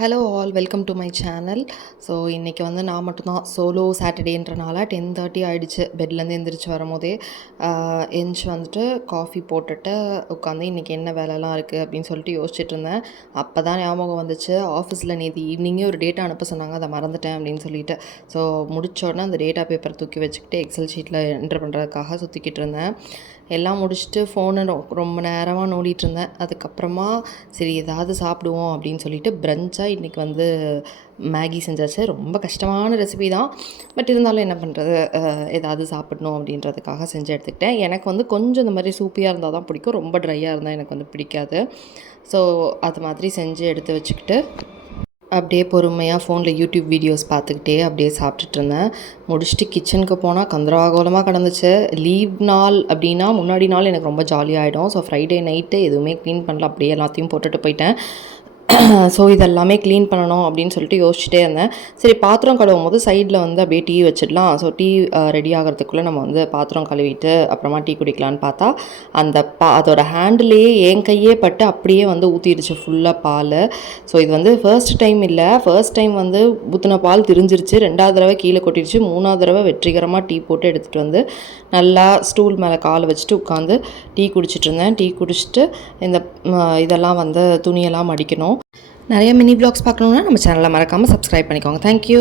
Hello all welcome to my channel. So இன்றைக்கி வந்து நான் மட்டும்தான் சோலோ சாட்டர்டேன்றனால 10:30 ஆகிடுச்சு பெட்லேருந்து எந்திரிச்சு வரும்போதே. எந்திரிச்சு வந்துட்டு காஃபி போட்டுட்டு உட்காந்து இன்றைக்கி என்ன வேலைலாம் இருக்குது அப்படின்னு சொல்லிட்டு யோசிச்சுட்டு இருந்தேன். அப்போ தான் ஞாபகம் வந்துச்சு, ஆஃபீஸில் நேற்று ஈவினிங்கே ஒரு டேட்டா அனுப்ப சொன்னாங்க, அதை மறந்துட்டேன் அப்படின்னு சொல்லிட்டு. ஸோ முடிச்ச உடனே அந்த டேட்டா பேப்பர் தூக்கி வச்சுக்கிட்டு எக்ஸல் ஷீட்டில் என்ட்ரு பண்ணுறதுக்காக சுற்றிக்கிட்டு இருந்தேன். எல்லாம் முடிச்சுட்டு ஃபோனை ரொம்ப நேரமாக நோண்டிகிட்டு இருந்தேன். அதுக்கப்புறமா சரி ஏதாவது சாப்பிடுவோம் அப்படின்னு சொல்லிட்டு பிரஞ்சாக இன்றைக்கி வந்து மேகி செஞ்சாச்சு. ரொம்ப கஷ்டமான ரெசிபி தான், பட் இருந்தாலும் என்ன பண்ணுறது, ஏதாவது சாப்பிடணும் அப்படின்றதுக்காக செஞ்சு எடுத்துக்கிட்டேன். எனக்கு வந்து கொஞ்சம் இந்த மாதிரி சூப்பியாக இருந்தால் தான் பிடிக்கும், ரொம்ப ட்ரையாக இருந்தால் எனக்கு வந்து பிடிக்காது. ஸோ அது மாதிரி செஞ்சு எடுத்து வச்சுக்கிட்டு அப்படியே பொறுமையாக ஃபோனில் யூடியூப் வீடியோஸ் பார்த்துக்கிட்டே அப்படியே சாப்பிட்டுட்டு இருந்தேன். முடிச்சுட்டு கிச்சனுக்கு போனால் கந்தராகோலமாக கிடந்துச்சு. லீவ் நாள் அப்படின்னா முன்னாடி நாள் எனக்கு ரொம்ப ஜாலியாகிடும். ஸோ ஃப்ரைடே நைட்டு எதுவுமே க்ளீன் பண்ணல, அப்படியே எல்லாத்தையும் போட்டுட்டு போயிட்டேன். ஸோ இதெல்லாமே க்ளீன் பண்ணணும் அப்படின்னு சொல்லிட்டு யோசிச்சுட்டே இருந்தேன். சரி பாத்திரம் கழுவும் போது சைடில் வந்து அப்படியே டீ வச்சிடலாம். ஸோ டீ ரெடி ஆகிறதுக்குள்ளே நம்ம வந்து பாத்திரம் கழுவிட்டு அப்புறமா டீ குடிக்கலான்னு பார்த்தா அந்த அதோட ஹேண்டிலேயே என் கையே பட்டு அப்படியே வந்து ஊற்றிடுச்சு ஃபுல்லாக பால். ஸோ இது வந்து ஃபர்ஸ்ட் டைம் இல்லை, ஃபர்ஸ்ட் டைம் வந்து ஊற்றின பால் திரிஞ்சிருச்சு, 2வது தடவை கீழே கொட்டிடுச்சு, 3வது தடவை வெற்றிகரமாக டீ போட்டு எடுத்துகிட்டு வந்து நல்லா ஸ்டூல் மேலே காலை வச்சுட்டு உட்காந்து டீ குடிச்சிட்டு இருந்தேன். டீ குடிச்சிட்டு இந்த இதெல்லாம் வந்து துணியெல்லாம் மடிக்கணும். நிறைய மினி வ்ளாக்ஸ் பார்க்கணுன்னா நம்ம சேனலை மறக்காமல் சப்ஸ்கிரைப் பண்ணிக்கோங்க. தேங்க்யூ.